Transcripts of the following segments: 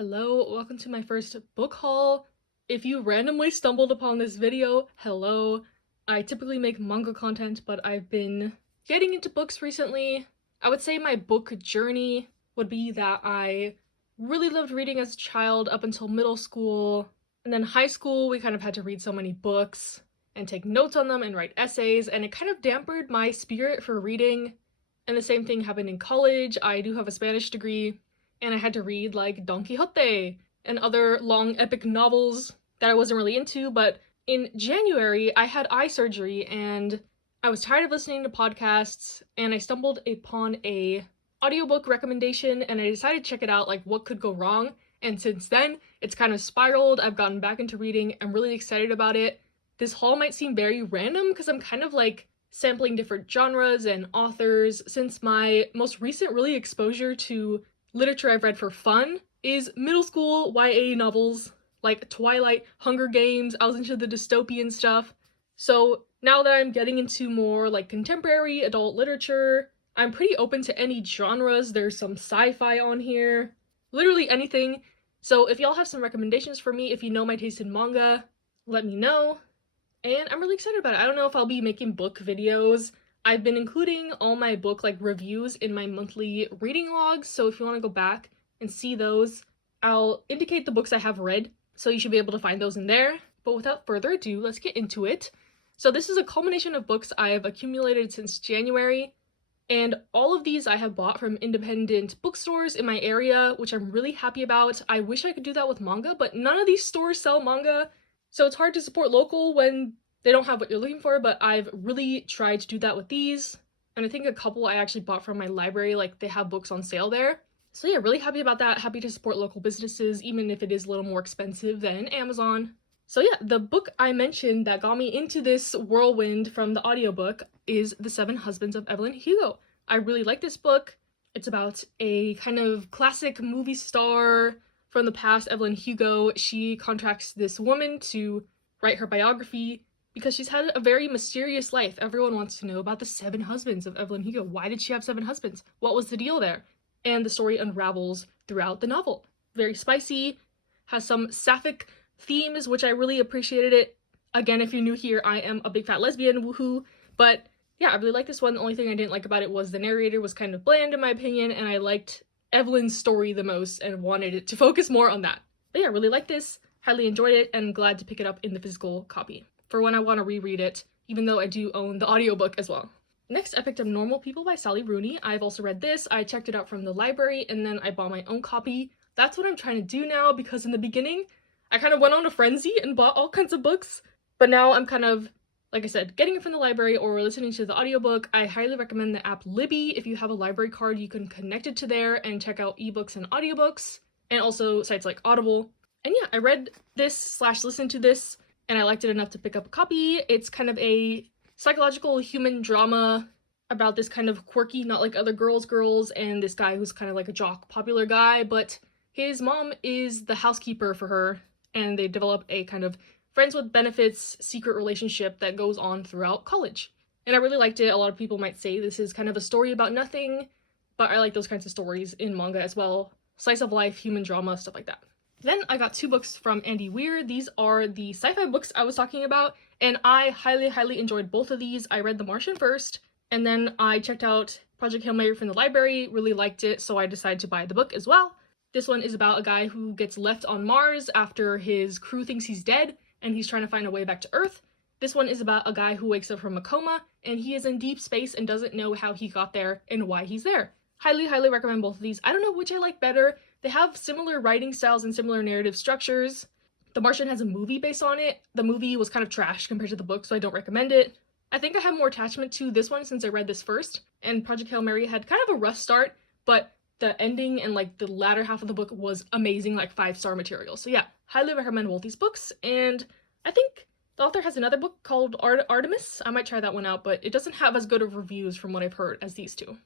Hello, welcome to my first book haul. If you randomly stumbled upon this video, hello. I typically make manga content, but I've been getting into books recently. I would say my book journey would be that I really loved reading as a child up until middle school, and then high school we kind of had to read so many books and take notes on them and write essays, and it kind of dampened my spirit for reading. And the same thing happened in college. I do have a Spanish degree, and I had to read like Don Quixote and other long epic novels that I wasn't really into. But in January, I had eye surgery and I was tired of listening to podcasts, and I stumbled upon a audiobook recommendation and I decided to check it out, like what could go wrong. And since then, it's kind of spiraled. I've gotten back into reading. I'm really excited about it. This haul might seem very random because I'm kind of like sampling different genres and authors, since my most recent really exposure to literature I've read for fun is middle school YA novels, like Twilight, Hunger Games. I was into the dystopian stuff. So now that I'm getting into more like contemporary adult literature, I'm pretty open to any genres. There's some sci-fi on here, literally anything. So if y'all have some recommendations for me, if you know my taste in manga, let me know. And I'm really excited about it. I don't know if I'll be making book videos. I've been including all my book reviews in my monthly reading logs, so if you want to go back and see those, I'll indicate the books I have read, so you should be able to find those in there. But without further ado, let's get into it. So this is a culmination of books I have accumulated since January, and all of these I have bought from independent bookstores in my area, which I'm really happy about. I wish I could do that with manga, but none of these stores sell manga, so it's hard to support local when they don't have what you're looking for, but I've really tried to do that with these. And I think a couple I actually bought from my library, like they have books on sale there. So yeah, really happy about that. Happy to support local businesses, even if it is a little more expensive than Amazon. So yeah, the book I mentioned that got me into this whirlwind from the audiobook is The Seven Husbands of Evelyn Hugo. I really like this book. It's about a kind of classic movie star from the past, Evelyn Hugo. She contracts this woman to write her biography because she's had a very mysterious life. Everyone wants to know about the seven husbands of Evelyn Hugo. Why did she have seven husbands? What was the deal there? And the story unravels throughout the novel. Very spicy, has some sapphic themes, which I really appreciated it. Again, if you're new here, I am a big fat lesbian, woohoo. But yeah, I really liked this one. The only thing I didn't like about it was the narrator was kind of bland in my opinion, and I liked Evelyn's story the most and wanted it to focus more on that. But yeah, I really liked this, highly enjoyed it, and glad to pick it up in the physical copy for when I want to reread it, even though I do own the audiobook as well. Next, I picked up Normal People by Sally Rooney. I've also read this. I checked it out from the library, and then I bought my own copy. That's what I'm trying to do now, because in the beginning, I kind of went on a frenzy and bought all kinds of books, but now I'm kind of, like I said, getting it from the library or listening to the audiobook. I highly recommend the app Libby. If you have a library card, you can connect it to there and check out ebooks and audiobooks, and also sites like Audible. And yeah, I read this / listened to this, and I liked it enough to pick up a copy. It's kind of a psychological human drama about this kind of quirky, not like other girls, and this guy who's kind of like a jock, popular guy, but his mom is the housekeeper for her, and they develop a kind of friends with benefits secret relationship that goes on throughout college. And I really liked it. A lot of people might say this is kind of a story about nothing, but I like those kinds of stories in manga as well. Slice of life, human drama, stuff like that. Then I got two books from Andy Weir. These are the sci-fi books I was talking about, and I highly enjoyed both of these. I read The Martian first, and then I checked out Project Hail Mary from the library, really liked it, so I decided to buy the book as well. This one is about a guy who gets left on Mars after his crew thinks he's dead, and he's trying to find a way back to Earth. This one is about a guy who wakes up from a coma, and he is in deep space and doesn't know how he got there and why he's there. Highly recommend both of these. I don't know which I like better. They have similar writing styles and similar narrative structures. The Martian has a movie based on it. The movie was kind of trash compared to the book, so I don't recommend it. I think I have more attachment to this one since I read this first, and Project Hail Mary had kind of a rough start, but the ending and the latter half of the book was amazing, 5-star material. So yeah, highly recommend both these books, and I think the author has another book called Artemis. I might try that one out, but it doesn't have as good of reviews from what I've heard as these two.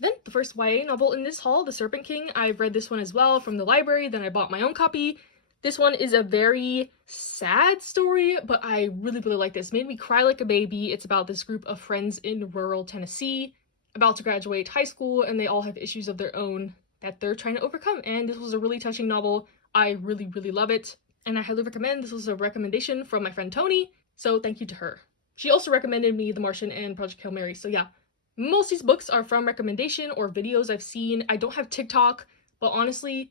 Then, the first YA novel in this haul, The Serpent King. I've read this one as well from the library, then I bought my own copy. This one is a very sad story, but I really like this. It made me cry like a baby. It's about this group of friends in rural Tennessee, about to graduate high school, and they all have issues of their own that they're trying to overcome, and this was a really touching novel. I really, really love it, and I highly recommend. This was a recommendation from my friend Tony, so thank you to her. She also recommended me The Martian and Project Hail Mary, so yeah. Most of these books are from recommendation or videos I've seen. I don't have TikTok, but honestly,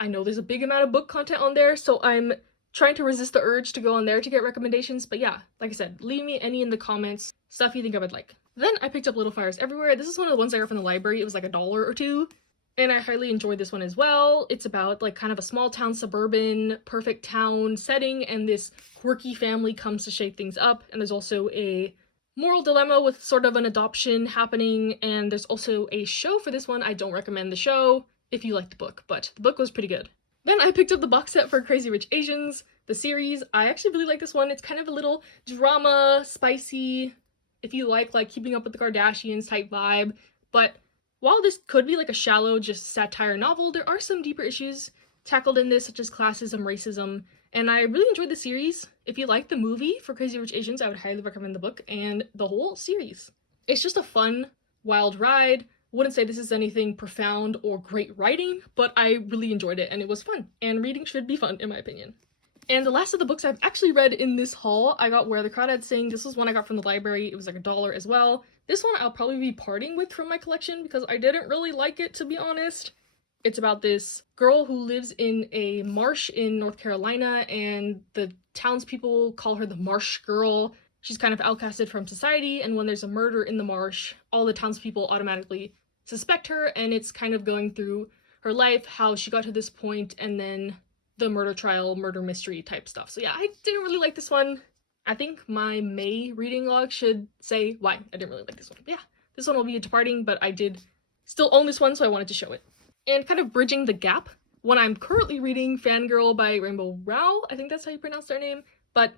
I know there's a big amount of book content on there, so I'm trying to resist the urge to go on there to get recommendations. But yeah, like I said, leave me any in the comments, stuff you think I would like. Then I picked up Little Fires Everywhere. This is one of the ones I got from the library. It was like $1 or $2. And I highly enjoyed this one as well. It's about like kind of a small town, suburban, perfect town setting, and this quirky family comes to shake things up. And there's also a moral dilemma with sort of an adoption happening, and there's also a show for this one. I don't recommend the show if you like the book, but the book was pretty good. Then I picked up the box set for Crazy Rich Asians, the series. I actually really like this one. It's kind of a little drama, spicy, if you like Keeping Up with the Kardashians type vibe. But while this could be like a shallow, just satire novel, there are some deeper issues tackled in this, such as classism, racism, and I really enjoyed the series. If you like the movie for Crazy Rich Asians, I would highly recommend the book and the whole series. It's just a fun, wild ride. Wouldn't say this is anything profound or great writing, but I really enjoyed it and it was fun. And reading should be fun, in my opinion. And the last of the books I've actually read in this haul, I got Where the Crawdads Sing. This was one I got from the library. It was like $1 as well. This one I'll probably be parting with from my collection because I didn't really like it, to be honest. It's about this girl who lives in a marsh in North Carolina, and the townspeople call her the Marsh Girl. She's kind of outcasted from society, and when there's a murder in the marsh, all the townspeople automatically suspect her, and it's kind of going through her life, how she got to this point, and then the murder trial, murder mystery type stuff. So yeah, I didn't really like this one. I think my May reading log should say why I didn't really like this one. But yeah, this one will be departing, but I did still own this one, so I wanted to show it. And kind of bridging the gap, when I'm currently reading Fangirl by Rainbow Rowell, I think that's how you pronounce their name, but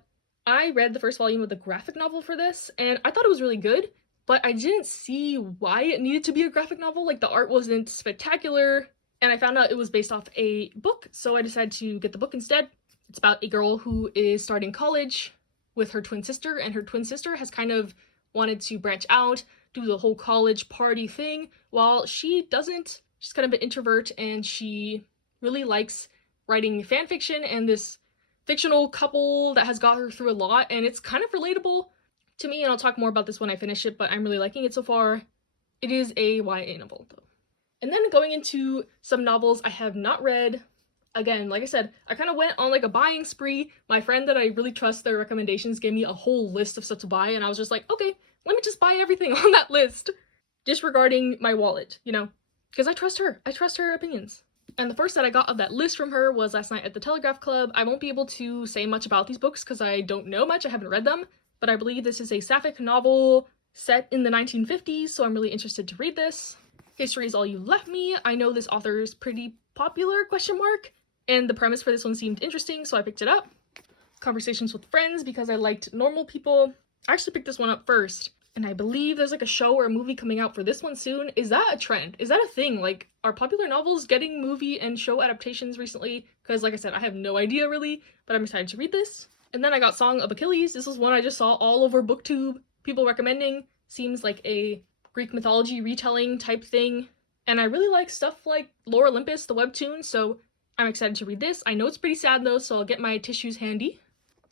I read the first volume of the graphic novel for this, and I thought it was really good, but I didn't see why it needed to be a graphic novel. Like, the art wasn't spectacular, and I found out it was based off a book, so I decided to get the book instead. It's about a girl who is starting college with her twin sister, and her twin sister has kind of wanted to branch out, do the whole college party thing, while she doesn't. She's kind of an introvert, and she really likes writing fan fiction and this fictional couple that has got her through a lot, and it's kind of relatable to me, and I'll talk more about this when I finish it, but I'm really liking it so far. It is a YA novel, though. And then going into some novels I have not read. Again, like I said, I kind of went on like a buying spree. My friend that I really trust, their recommendations, gave me a whole list of stuff to buy, and I was just like, okay, let me just buy everything on that list. Disregarding my wallet, you know? Because I trust her. I trust her opinions. And the first that I got of that list from her was last night at the Telegraph Club. I won't be able to say much about these books because I don't know much. I haven't read them. But I believe this is a sapphic novel set in the 1950s, so I'm really interested to read this. History is All You Left Me. I know this author is pretty popular, ? And the premise for this one seemed interesting, so I picked it up. Conversations with Friends, because I liked normal people. I actually picked this one up first. And I believe there's like a show or a movie coming out for this one soon. Is that a trend? Is that a thing? Like, are popular novels getting movie and show adaptations recently? Because like I said, I have no idea really, but I'm excited to read this. And then I got Song of Achilles. This was one I just saw all over BookTube, people recommending. Seems like a Greek mythology retelling type thing. And I really like stuff like Lore Olympus, the webtoon, so I'm excited to read this. I know it's pretty sad though, so I'll get my tissues handy.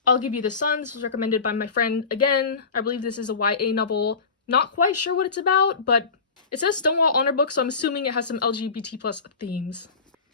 I'll Give You the Sun. This was recommended by my friend again. I believe this is a YA novel. Not quite sure what it's about, but it says Stonewall Honor Book, so I'm assuming it has some LGBT plus themes.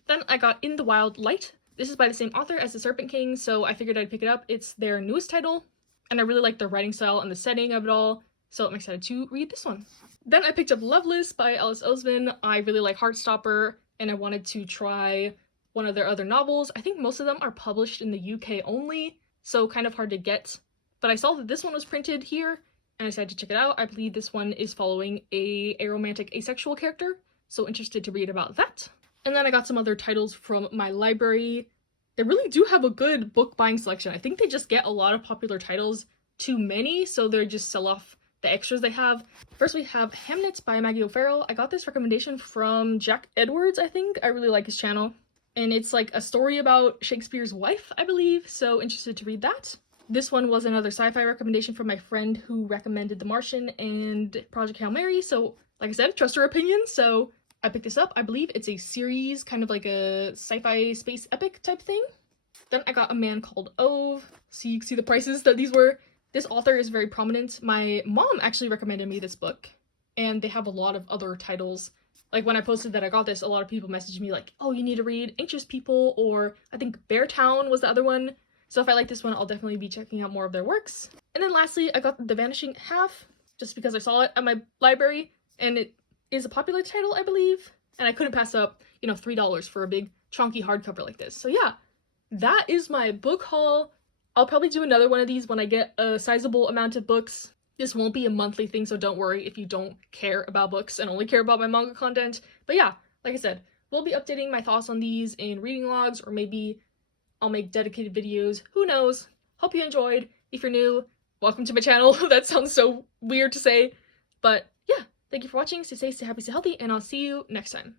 Then I got In the Wild Light. This is by the same author as The Serpent King, so I figured I'd pick it up. It's their newest title, and I really like the writing style and the setting of it all, so I'm excited to read this one. Then I picked up Loveless by Alice Oseman. I really like Heartstopper, and I wanted to try one of their other novels. I think most of them are published in the UK only, so kind of hard to get, but I saw that this one was printed here, and I decided to check it out. I believe this one is following a aromantic asexual character, so interested to read about that. And then I got some other titles from my library. They really do have a good book buying selection. I think they just get a lot of popular titles, too many, so they just sell off the extras they have. First we have Hamnet by Maggie O'Farrell. I got this recommendation from Jack Edwards, I think. I really like his channel. And it's like a story about Shakespeare's wife, I believe, so interested to read that. This one was another sci-fi recommendation from my friend who recommended The Martian and Project Hail Mary, so like I said, trust her opinion, so I picked this up. I believe it's a series, kind of like a sci-fi space epic type thing. Then I got A Man Called Ove. So you can see the prices that these were. This author is very prominent. My mom actually recommended me this book, and they have a lot of other titles. Like when I posted that I got this, a lot of people messaged me like, oh, you need to read Anxious People, or I think Beartown was the other one. So if I like this one, I'll definitely be checking out more of their works. And then lastly, I got The Vanishing Half, just because I saw it at my library, and it is a popular title, I believe. And I couldn't pass up, you know, $3 for a big chunky hardcover like this. So yeah, that is my book haul. I'll probably do another one of these when I get a sizable amount of books. This won't be a monthly thing, so don't worry if you don't care about books and only care about my manga content. But yeah, like I said, we'll be updating my thoughts on these in reading logs, or maybe I'll make dedicated videos. Who knows? Hope you enjoyed. If you're new, welcome to my channel. That sounds so weird to say. But yeah, thank you for watching. Stay safe, stay happy, stay healthy, and I'll see you next time.